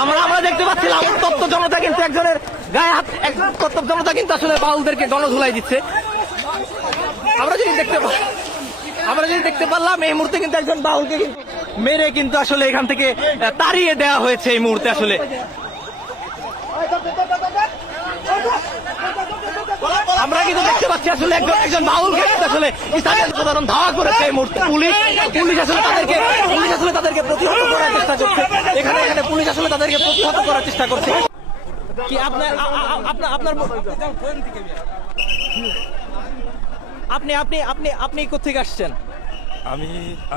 আমরা আমরা দেখতে পাচ্ছিলাম তত্ত্ব জনতা কিন্তু একজনের গায়ে হাত, একজন তত্ত্ব জনতা কিন্তু আসলে বাউলদেরকে গণধুলাই দিচ্ছে। আমরা যদি দেখতে আমরা যদি দেখতে পারলাম, এই মুহূর্তে কিন্তু একজন বাউলকে কিন্তু মেরে কিন্তু আসলে এখান থেকে তাড়িয়ে দেওয়া হয়েছে এই মুহূর্তে আসলে আমরা কিন্তু দেখতে পাচ্ছি আসলে একজন একজন বাউলকে আসলে স্থানীয় সাধারণ ধাওয়া করেছে এই মুহূর্তে পুলিশ। পুলিশ আসলে তাদেরকে পুলিশ আসলে তাদেরকে প্রতিহত করার চেষ্টা করছে। এখানে এখানে পুলিশ আসলে তাদেরকে প্রতিহত করার চেষ্টা করছে। কি আপনার আপনার আপনার আপনি আপনি আপনি আপনি কোথেকে আসছেন? আমি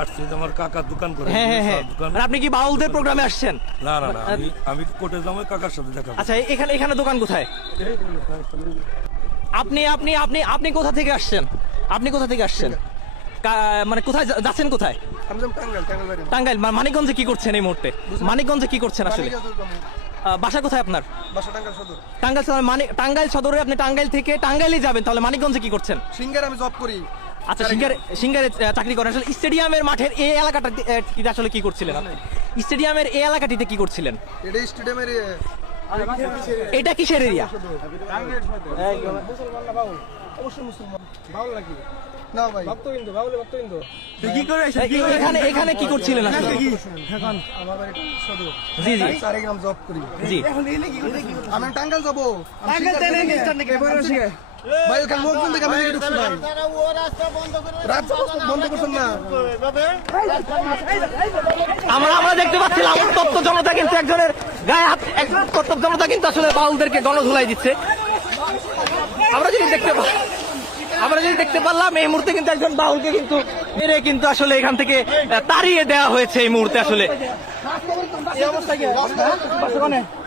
আসছি আমার কাকার দোকান করে। হ্যাঁ হ্যাঁ হ্যাঁ। আর আপনি কি বাউলদের প্রোগ্রামে আসছেন? না না না আমি আমি কোর্টে যাব কাকার সাথে দেখা আচ্ছা এখানে এখানে দোকান কোথায়? আপনি আপনি আপনি আপনি কোথা থেকে আসছেন? আপনি কোথা থেকে আসছেন? মানে কোথায় যাচ্ছেন কোথায়? টাঙ্গাইল মানিকগঞ্জে কি করছেন এই মুহূর্তে? মানিকগঞ্জে কি করছেন আসলে? বাসা কোথায় আপনার? টাঙ্গাইল সদর। মানে টাঙ্গাইল সদরে আপনি টাঙ্গাইল থেকে টাঙ্গাইলে যাবেন তাহলে মানিকগঞ্জে কি করছেন? সিঙ্গার আমি জব করি। আচ্ছা সিঙ্গারে সিঙ্গারে চাকরি করেন। আসলে স্টেডিয়ামের মাঠের এই এলাকাটা আসলে কি করছিলেন আপনি? স্টেডিয়ামের এই এলাকাটিতে কি করছিলেন? এটা স্টেডিয়ামের এটা কিসের এরিয়া এখানে এখানে কি করছিলেন জব করি। আমি টাঙ্গাল যাব। ভাই ওখানে লোকজন দেখে আমি এদিকে ঢুকছি ভাই। রাস্তা বন্ধ করছেন না। আমরা আমরা দেখতে পাচ্ছিলাম তত্ত্ব জনতা কিন্তু একজনের গায়ে হাত একজন জনতা কিন্তু আসলে বাউলদেরকে গণধুলাই দিচ্ছে। আমরা যদি দেখতে পা- আমরা যদি দেখতে পারলাম এই মুহূর্তে কিন্তু একজন বাউলকে কিন্তু মেরে কিন্তু আসলে এখান থেকে তাড়িয়ে দেওয়া হয়েছে এই মুহূর্তে আসলে।